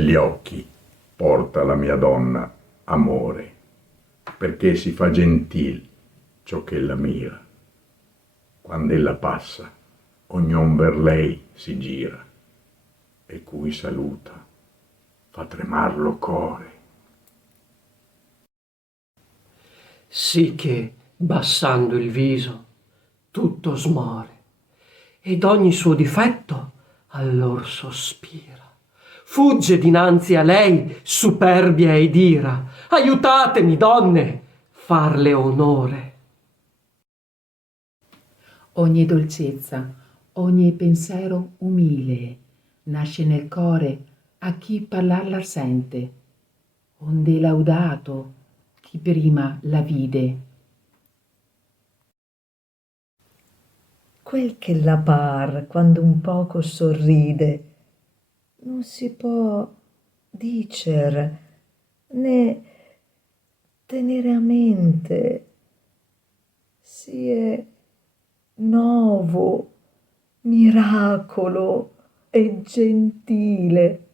negli occhi porta la mia donna amore, perché si fa gentil ciò che la mira. Quando ella passa, ognon ver lei si gira, e cui saluta fa tremar lo core. Sì che, bassando il viso, tutto smore, ed ogni suo difetto allor sospira. Fugge dinanzi a lei superbia ed ira. Aiutatemi, donne, farle onore. Ogni dolcezza, ogni pensiero umile nasce nel core a chi parlar la sente, onde laudato chi prima la vide. Quel che la par quando un poco sorride non si può dicer né tenere a mente, sie novo, miracolo e gentile.